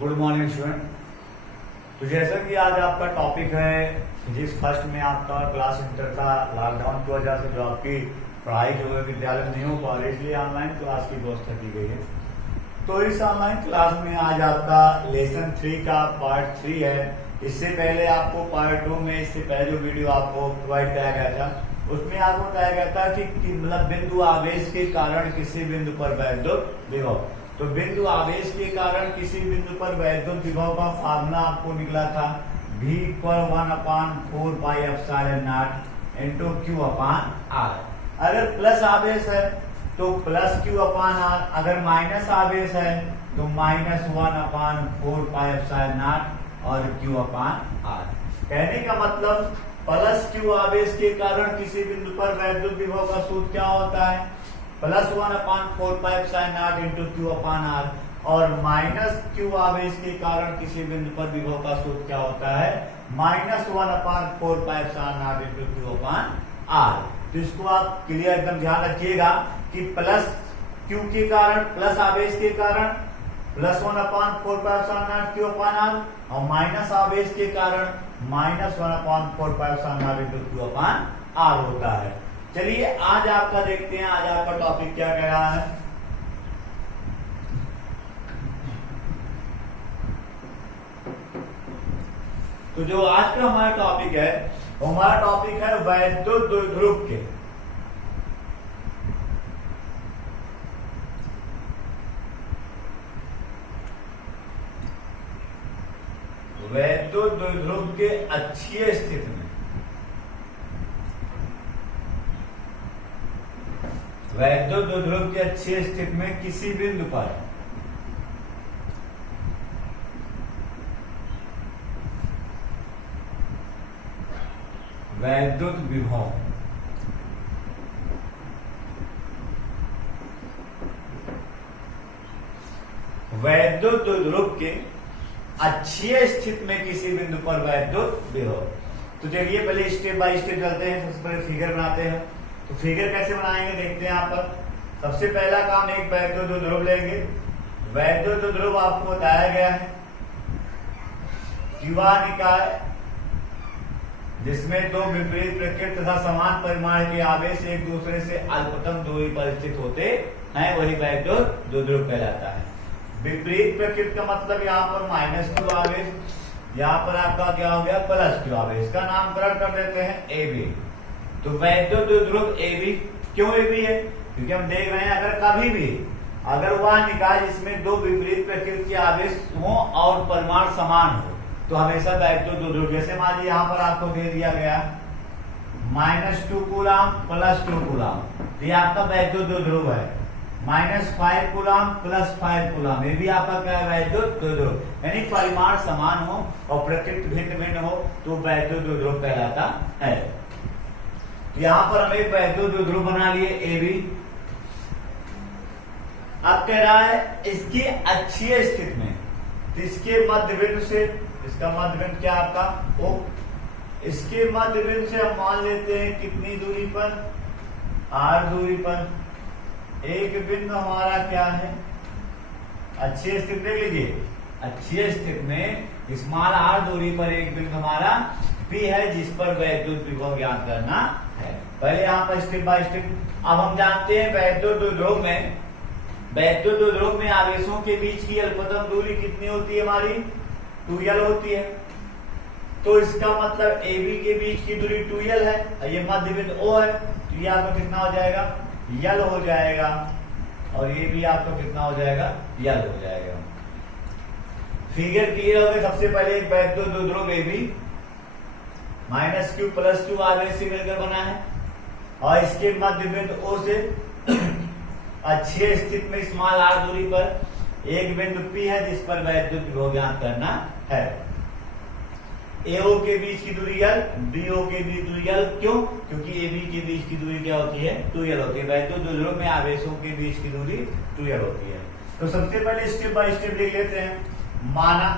Good morning student. तो जैसा कि आज आपका टॉपिक है फिजिक्स फर्स्ट में आपका क्लास इंटर का लॉकडाउन की वजह से जो आपकी पढ़ाई जो है विद्यालय में नहीं हो पा रही, इसलिए ऑनलाइन क्लास की व्यवस्था की गई है। तो इस ऑनलाइन क्लास में आज आपका लेसन 3 का पार्ट 3 है। इससे पहले आपको पार्ट 2 में इससे पहले जो वीडियो आपको प्रोवाइड कराया गया था उसमें आपको बताया गया था कि मतलब बिंदु आवेश के कारण किसी बिंदु पर वैद्युत विभव, तो बिंदु आवेश के कारण किसी बिंदु पर वैद्युत विभव का फार्मूला आपको निकला था V पर 1/4πε0 इंटू Q अपान R। अगर प्लस आवेश है तो प्लस Q अपान R, अगर माइनस आवेश है तो -1/4πε0 और Q अपान R। कहने का मतलब प्लस Q आवेश के कारण किसी बिंदु पर वैद्युत विभव का सूत्र क्या होता है, +1/4πε0 इंटू Q अपान R, और माइनस Q आवेश के कारण किसी बिंदु पर विभव का सूत्र क्या होता है, -1/4πε0 इंटू Q अपान R। तो इसको आप क्लियर एकदम ध्यान रखिएगा कि प्लस Q के कारण, प्लस आवेश के कारण +1/4πε0 Q अपान R, और माइनस आवेश के कारण -1/4πε0 इंटू Q अपान R होता है। चलिए आज आपका देखते हैं, आज आपका टॉपिक क्या कह रहा है। तो जो आज का हमारा टॉपिक है वो हमारा टॉपिक है वैद्युत द्विध्रुव के। वैद्युत द्विध्रुव के अक्षीय स्थिति में, वैद्युत द्विध्रुव की अक्षीय स्थिति में किसी बिंदु पर वैद्युत विभव वैद्युत द्विध्रुव के अक्षीय स्थिति में किसी बिंदु पर वैद्युत विभव। तो चलिए पहले स्टेप बाय स्टेप चलते हैं। सबसे पहले फिगर बनाते हैं। तो फिगर कैसे बनाएंगे देखते हैं। यहाँ पर सबसे पहला काम एक वैद्युत द्विध्रुव लेंगे। वैद्युत द्विध्रुव आपको बताया गया है द्विवा निकाय जिसमें दो विपरीत प्रकृति तथा समान परिमाण के आवेश एक दूसरे से अल्पतम दूरी पर स्थित होते हैं, वही वैद्युत द्विध्रुव कहलाता है। विपरीत प्रकृति का मतलब यहाँ पर -Q आवेश, यहाँ पर आपका क्या हो गया +Q आवेश। का नामकरण कर देते हैं AB। तो वैद्युत द्विध्रुव AB, क्यों AB है, क्योंकि हम देख रहे हैं अगर कभी भी अगर वह निकाय जिसमें दो विपरीत प्रकृति के आवेश हो और परिमाण समान हो तो हमेशा वैद्युत द्विध्रुव। जैसे मान लीजिए यहाँ पर आपको दे दिया गया -2 कूलाम +2 कूलाम, तो ये आपका वैद्युत द्विध्रुव है। -5 कूलाम +5 कूलाम, ये भी आपका क्या है वैद्युत द्विध्रुव। यानी परिमाण समान हो और प्रकृति भिन्न भिन्न हो तो वैद्युत द्विध्रुव कहलाता है। यहाँ पर हम एक वैद्युत द्विध्रुव बना लिए AB। अब कह रहा है इसकी अक्षीय स्थिति में, तो इसके मध्य बिंदु से, इसका मध्य बिंदु क्या आपका O, इसके मध्य बिंदु से हम मान लेते हैं कितनी दूरी पर, R दूरी पर। एक बिंदु हमारा क्या है अक्षीय स्थिति, देख लीजिए अक्षीय स्थिति में स्मॉल r दूरी पर एक बिंदु हमारा P है जिस पर वैद्युत विभव ज्ञात करना है। पहले यहाँ पर स्टेप बाय स्टेप। अब हम जानते हैं वैद्युत द्विध्रुव में आवेशों के बीच की अल्पतम दूरी कितनी होती है हमारी 2L होती है। तो इसका मतलब AB के बीच की दूरी 2L है, ये मध्य बिंदु O है, तो ये आपका कितना हो जाएगा L हो जाएगा, और ये भी आपका कितना हो जाएगा L हो जाएगा। फिगर क्लियर हो गया। सबसे पहले एक वैद्युत द्विध्रुव AB -Q +Q आवेश से मिलकर बना है, और इसके मध्य बिंदु O से अक्षीय स्थिति में स्मॉल r दूरी पर एक बिंदु P है जिस पर वैद्युत विभव ज्ञात करना है। AO के बीच की दूरी L, BO के बीच दूरी L, क्यों, क्योंकि AB के बीच की दूरी क्या होती है 2L होती है। वैद्युत द्विध्रुव में आवेशों के बीच की दूरी 2L होती है। तो सबसे पहले स्टेप बाय स्टेप देख लेते हैं। माना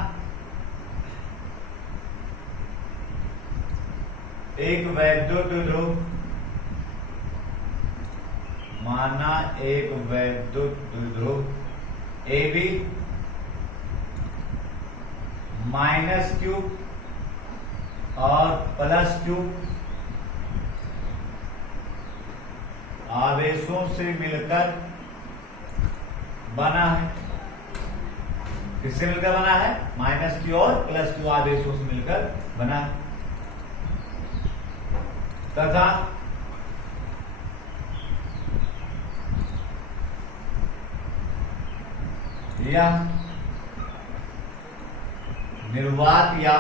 एक वैद्युत द्विध्रुव, माना एक वैद्युत द्विध्रुव AB माइनस क्यू और प्लस क्यू आवेशों से मिलकर बना है। किससे मिलकर बना है? माइनस क्यू और प्लस क्यू आवेशों से मिलकर बना है। तथा यह निर्वात या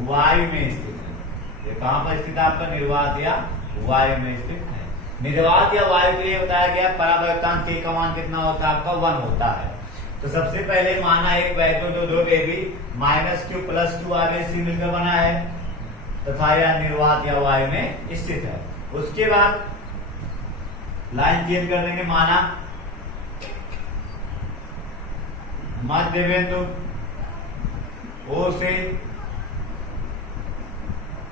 वायु में स्थित है। ये कहां पर स्थित है आपका? निर्वात या वायु में स्थित है। निर्वात या वायु के लिए बताया गया परावर्तन के का मान कितना होता है आपका? 1 होता है। तो सबसे पहले माना एक वैक्यूम जो ध्रुव भी माइनस क्यू प्लस क्यू आवेश से मिलकर बना है तथा यह निर्वात या वायु में स्थित है। उसके बाद लाइन चेंज कर देंगे। माना मध्य बिंदु ओ से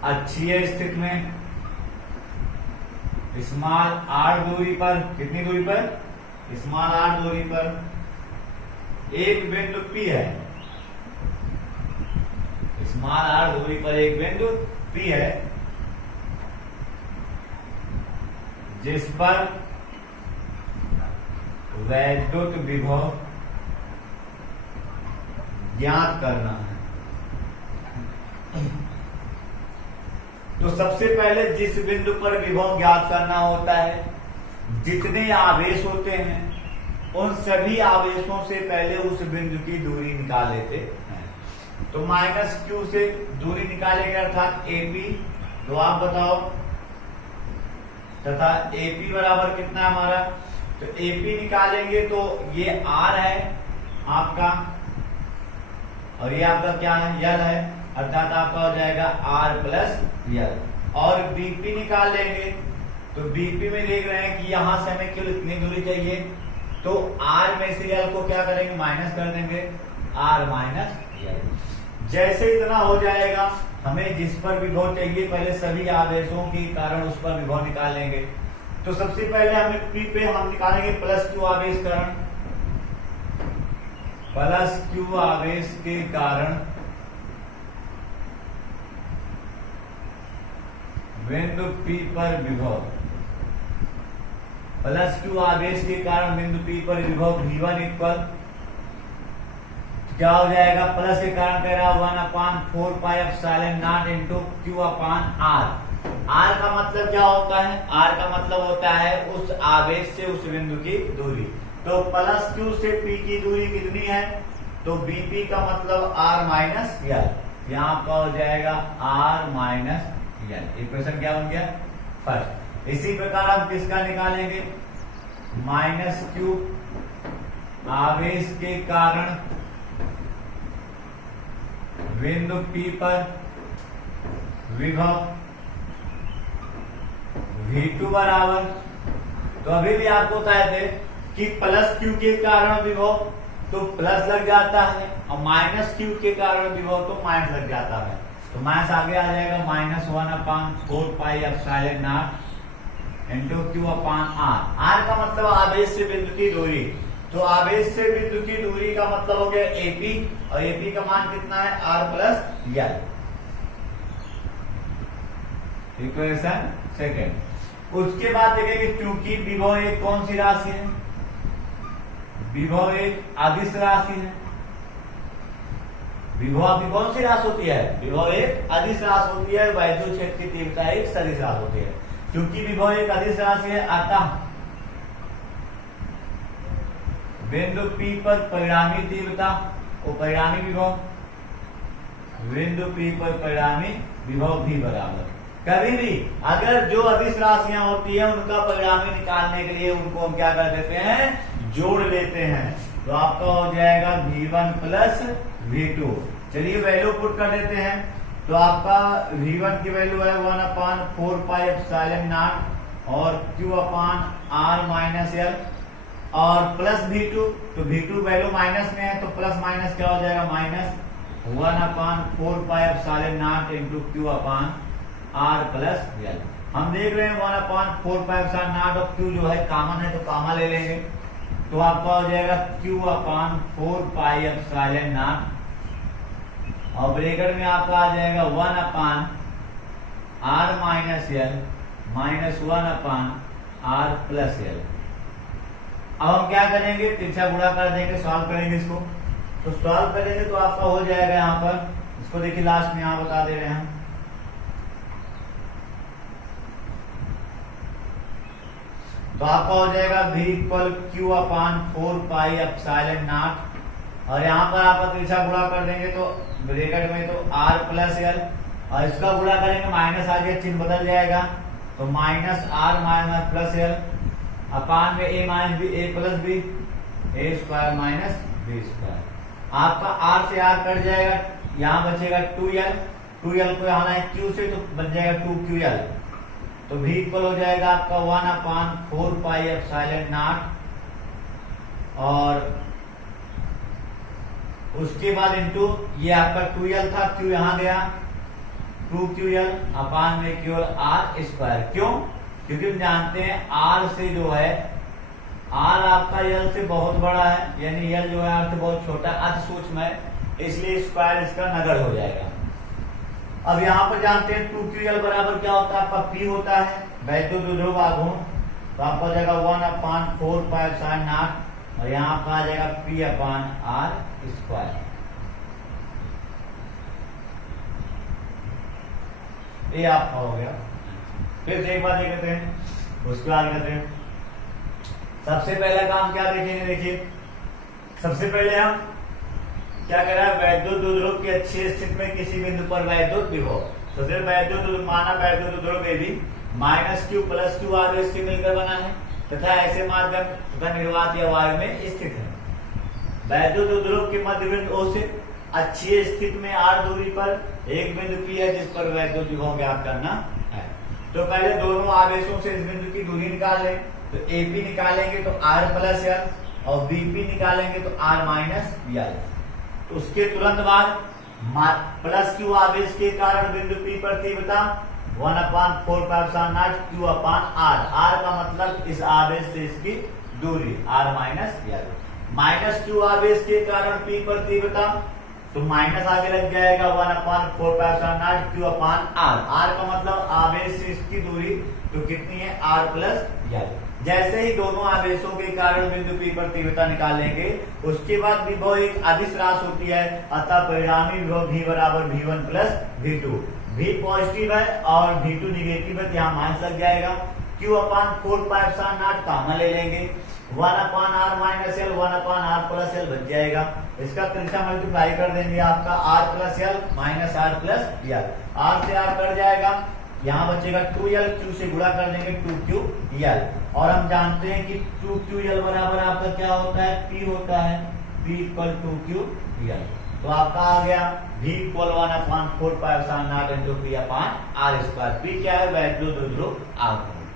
अक्षीय स्थिति में स्मॉल आर दूरी पर, कितनी दूरी पर? स्मॉल आर दूरी पर एक बिंदु P है। स्मॉल आर दूरी पर एक बिंदु P है जिस पर वैद्युत विभव ज्ञात करना है। तो सबसे पहले जिस बिंदु पर विभव ज्ञात करना होता है, जितने आवेश होते हैं उन सभी आवेशों से पहले उस बिंदु की दूरी निकाल लेते हैं। तो माइनस क्यू से दूरी निकालेंगे अर्थात एपी। तो आप बताओ तथा एपी बराबर कितना है हमारा? तो एपी निकालेंगे तो ये आर है आपका और ये आपका क्या है? यल है। अर्थात आपका हो जाएगा आर प्लस यल। और बीपी निकाल लेंगे तो बीपी में देख रहे हैं कि यहां से हमें केवल इतनी दूरी चाहिए। तो आर में से यल को क्या करेंगे? माइनस कर देंगे। आर माइनस यल। जैसे इतना हो जाएगा हमें जिस पर विभव चाहिए पहले सभी आवेशों के कारण उस पर विभव निकाल लेंगे। तो सबसे पहले हमें पी पे हम निकालेंगे प्लस क्यू आवेश कारण। प्लस क्यू आवेश के कारण बिंदु P पर विभव। प्लस क्यू आवेश के कारण बिंदु P पर विभव V1 इक्वल क्या हो जाएगा? प्लस के कारण कह रहा 1/4πε0 into q upon r. R का मतलब क्या होता है? आर का मतलब होता है उस आवेश से उस बिंदु की दूरी। तो प्लस क्यू से P की दूरी कितनी है? तो BP का मतलब R माइनस यल। यहाँ पर हो जाएगा R माइनस यल। इक्वेशन क्या बन गया? फर्स्ट। इसी प्रकार हम किसका निकालेंगे? माइनस क्यू आवेश के कारण बिंदु P पर विभव V2 बराबर। तो अभी भी आपको बताए थे कि प्लस क्यू के कारण विभव तो प्लस लग जाता है और माइनस क्यू के कारण विभव तो माइनस लग जाता है। तो माइनस आगे आ जाएगा -1/4πε0 into q upon r. R का मतलब आवेश से बिंदु की दूरी। तो आवेश से बिंदु की दूरी का मतलब हो गया एपी और एपी का मान कितना है? R plus l. Equation second. उसके बाद देखेंगे क्योंकि विभव एक कौन सी राशि है? विभव एक अदिश राशि है। विभव आपकी कौन सी राशि होती है? विभव एक अदिश राशि होती है। वैद्युत क्षेत्र की तीव्रता एक सदिश राशि होती है। क्योंकि विभव एक अदिश राशि है अतः बिंदु P पर परिणामी तीव्रता और परिणामी विभव बिंदु P पर परिणामी विभव भी बराबर। कभी भी अगर जो अदिश राशियां होती है उनका परिणामी निकालने के लिए उनको हम क्या कर देते हैं? जोड़ लेते हैं। तो आपका हो जाएगा V1 प्लस V2। चलिए वैल्यू पुट कर देते हैं। तो आपका V1 की वैल्यू है 1/4πε0 और Q अपान R माइनस यल और प्लस V2। तो V2 वैल्यू माइनस में है तो प्लस माइनस क्या हो जाएगा? -1/4πε0 इंटू Q अपान R प्लस यल। हम देख रहे हैं 1/4πε0 और Q जो है कॉमन है तो कॉमन ले लेंगे। तो आपका हो जाएगा Q upon 4 pi epsilon not, और ब्रैकेट में आपका आ जाएगा 1 अपान R माइनस एल माइनस 1 अपान R प्लस एल। अब हम क्या करेंगे, तिरछा गुणा कर देंगे, सॉल्व करेंगे इसको। तो सॉल्व करेंगे तो आपका हो जाएगा यहाँ पर, इसको देखिए लास्ट में यहाँ बता दे रहे हैं। तो आपका हो जाएगा V equal Q upon 4 pi epsilon not, और यहाँ पर आप तिरछा गुणा कर देंगे तो ब्रैकेट में तो R प्लस एल, और इसका गुणा करेंगे माइनस आ गया, चिन्ह बदल जाएगा, तो minus R minus plus l upon में a minus b a plus b a square minus b square. आपका R से R कट जाएगा, यहाँ बचेगा 2l, 2l को यहाँ है Q से तो बन जाएगा 2QL। तो V इक्वल हो जाएगा आपका 1 अपान 4 पाई एप्सिलॉन नॉट, और उसके बाद इंटू ये आपका 2l था, Q यहाँ गया 2QL अपान में केवल R स्क्वायर। क्यों? क्योंकि हम जानते हैं R से जो है, R आपका L से बहुत बड़ा है, यानी L जो है R से बहुत छोटा, अति सूक्ष्म है, इसलिए स्क्वायर इसका नगण्य हो जाएगा। अब यहाँ पर जानते हैं 2QL बराबर क्या होता है, आपका P होता है, वैद्युत द्विध्रुव आघूर्ण। तो आपका हो जाएगा 1 अपान 4 पाई एप्सिलॉन नॉट, और यहाँ पर आ जाएगा P अपान R स्क्वायर। ये आपका हो गया। फिर से एक बार देख लेते हैं, उसके बाद लेते हैं। सबसे पहला काम क्या देखेंगे, देखिए सबसे पहले हम क्या कर रहा है, वैद्युत द्विध्रुव की अच्छी स्थिति में किसी बिंदु पर वैद्युत विभव, तो फिर वैद्युत माना वैद्युत द्विध्रुव में भी माइनस Q प्लस Q आवेश से मिलकर बना है तथा ऐसे माध्यम तथा निर्वात या वायु में स्थित है। वैद्युत द्विध्रुव के मध्य बिंदु O से अच्छी स्थिति में R दूरी पर एक बिंदु P है जिस पर वैद्युत विभव ज्ञात करना है। तो पहले दोनों आवेशों से इस बिंदु की दूरी निकाल लें, तो AP निकालेंगे तो R प्लस एल, और BP निकालेंगे तो R माइनस एल। तो उसके तुरंत बाद प्लस Q आवेश के कारण बिंदु P पर तीव्रता 1 अपान 4 pi epsilon not Q upon R, R का मतलब इस आवेश से इसकी दूरी R minus L. Minus Q आवेश के कारण P पर तीव्रता, तो माइनस आगे लग जाएगा 1 अपान 4 pi epsilon not Q upon R, R का मतलब आवेश से इसकी दूरी तो कितनी है R प्लस एल। जैसे ही दोनों आवेशों के कारण बिंदु P पर तीव्रता निकालेंगे, उसके बाद विभव एक अदिश राशि होती है, अतः परिणामी विभव V बराबर V1 plus V2। V positive है और V2 निगेटिव है, यहाँ माइनस लग जाएगा। Q upon 4 pi epsilon not common ले लेंगे, 1 अपान R माइनस एल 1 अपान R प्लस एल बच जाएगा। इसका त्रिज्या मल्टीप्लाई कर देंगे आपका R plus L minus R plus L, R से R कट जाएगा, यहाँ बचेगा 2l, Q से गुणा कर देंगे 2QL, और हम जानते हैं कि 2QL बराबर आपका क्या होता है, P होता है, P इक्वल 2QL। तो आपका आ गया V equal 1 upon 4 pi epsilon not into P upon R square. P क्या है, वैद्युत द्विध्रुव आघूर्ण।